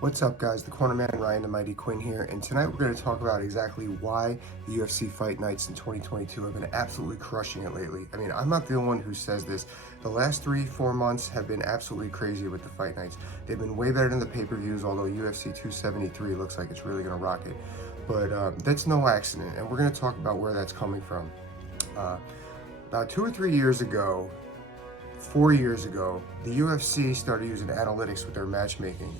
What's up, guys? The Cornerman, Ryan the Mighty Quinn here, and tonight we're going to talk about exactly why the UFC Fight Nights in 2022 have been absolutely crushing it lately. I mean, I'm not the only one who says this. The last 3-4 months have been absolutely crazy with the Fight Nights. They've been way better than the pay-per-views, although UFC 273 looks like it's really going to rock it. But that's no accident, and we're going to talk about where that's coming from. About 2 or 3 years ago, 4 years ago, the UFC started using analytics with their matchmaking.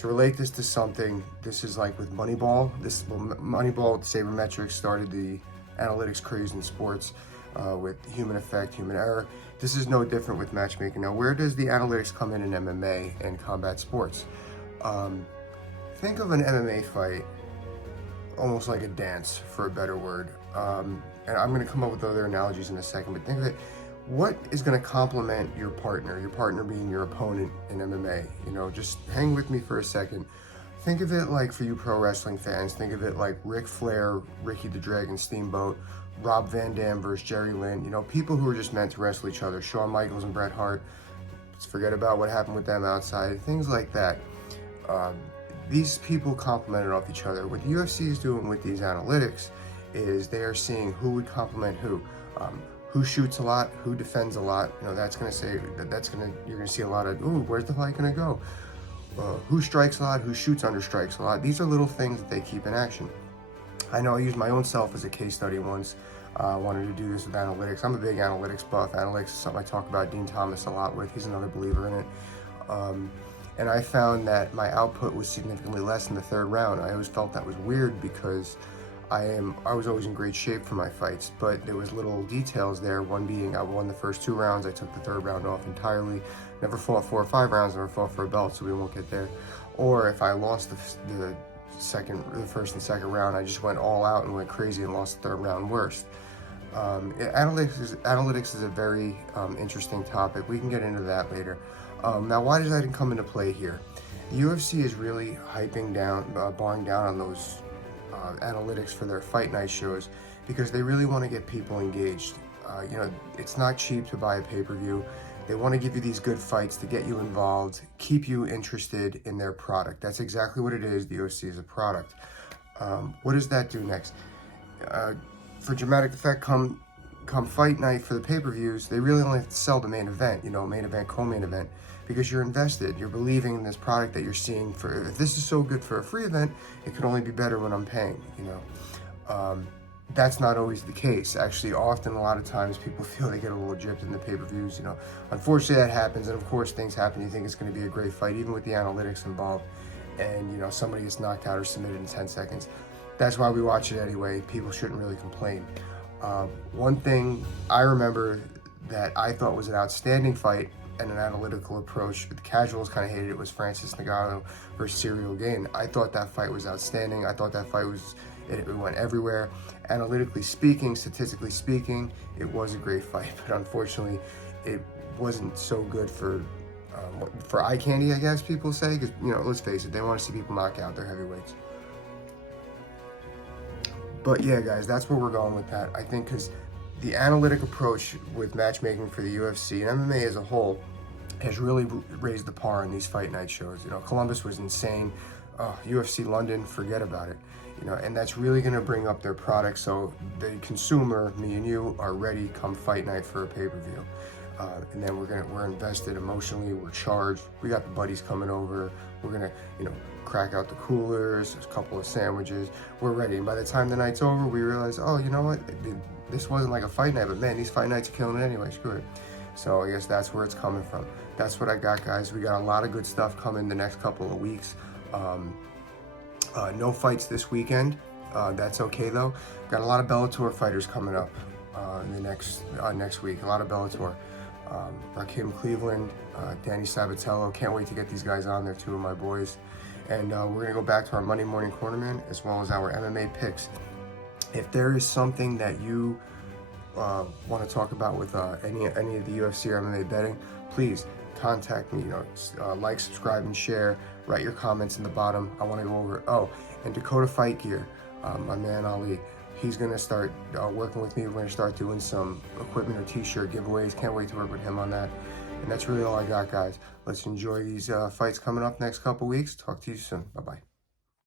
To relate this to something, this is like with Moneyball. Moneyball sabermetrics started the analytics craze in sports with human effect, human error. This is no different with matchmaking. Now, where does the analytics come in MMA and combat sports? Think of an MMA fight almost like a dance, for a better word. And I'm going to come up with other analogies in a second, but think of it. What is going to complement your partner being your opponent in MMA? You know, just hang with me for a second. Think of it like, for you pro wrestling fans, think of it like Ric Flair, Ricky the Dragon Steamboat, Rob Van Dam versus Jerry Lynn. You know, people who are just meant to wrestle each other. Shawn Michaels and Bret Hart. Let's forget about what happened with them outside. Things like that. These people complemented off each other. What the UFC is doing with these analytics is they are seeing who would complement who. Who shoots a lot, who defends a lot. You know, that's going to say you're going to see a lot of, ooh, where's the fight going to go? Who strikes a lot, who shoots under strikes a lot. These are little things that they keep in action. I know I used my own self as a case study once. I wanted to do this with analytics. I'm a big analytics buff. Analytics is something I talk about Dean Thomas a lot with. He's another believer in it. And I found that my output was significantly less in the third round. I always felt that was weird because I was always in great shape for my fights, but there was little details there. One being I won the first 2 rounds, I took the third round off entirely, never fought 4 or 5 rounds, never fought for a belt, so we won't get there. Or if I lost the first and second round, I just went all out and went crazy and lost the third round worst. Analytics is a very interesting topic. We can get into that later. Now, why does that come into play here? The UFC is really hyping down, barring down on those analytics for their fight night shows because they really want to get people engaged. You know, it's not cheap to buy a pay-per-view. They want to give you these good fights to get you involved, keep you interested in their product. That's exactly what it is. The UFC is a product. What does that do next? For dramatic effect, come fight night for the pay-per-views, they really only have to sell the main event, you know, main event, co-main event, because you're invested, you're believing in this product that you're seeing. For if this is so good for a free event, it could only be better when I'm paying, you know. That's not always the case. Actually, often, a lot of times, people feel they get a little gypped in the pay-per-views, you know. Unfortunately, that happens, and of course, things happen. You think it's going to be a great fight, even with the analytics involved, and, you know, somebody gets knocked out or submitted in 10 seconds. That's why we watch it anyway. People shouldn't really complain. One thing I remember that I thought was an outstanding fight and an analytical approach, but the casuals kind of hated it, was Francis Ngannou versus Cyril Gane. I thought that fight was outstanding. I thought that fight it went everywhere. Analytically speaking, statistically speaking, it was a great fight, but unfortunately, it wasn't so good for eye candy, I guess people say, because, you know, let's face it, they want to see people knock out their heavyweights. But yeah, guys, that's where we're going with that. I think because the analytic approach with matchmaking for the UFC and MMA as a whole has really raised the par on these fight night shows. You know, Columbus was insane. UFC London, forget about it. You know, and that's really going to bring up their product, so the consumer, me and you, are ready come fight night for a pay-per-view. And then we're invested emotionally, we're charged, we got the buddies coming over, we're gonna, you know, crack out the coolers, a couple of sandwiches, we're ready. And by the time the night's over, we realize, oh, you know what, this wasn't like a fight night, but man, these fight nights are killing it anyway, screw it. So I guess that's where it's coming from. That's what I got, guys. We got a lot of good stuff coming the next couple of weeks. No fights this weekend. That's okay though. Got a lot of Bellator fighters coming up in the next week. A lot of Bellator. Rakim Cleveland, Danny Sabatello. Can't wait to get these guys on. They're 2 of my boys. And we're going to go back to our Monday morning cornerman as well as our MMA picks. If there is something that you want to talk about with any of the UFC or MMA betting, please contact me. You know, like, subscribe, and share. Write your comments in the bottom. I want to go over it. Oh, and Dakota Fight Gear, my man Ali. He's going to start working with me. We're going to start doing some equipment or t-shirt giveaways. Can't wait to work with him on that. And that's really all I got, guys. Let's enjoy these fights coming up next couple weeks. Talk to you soon. Bye-bye.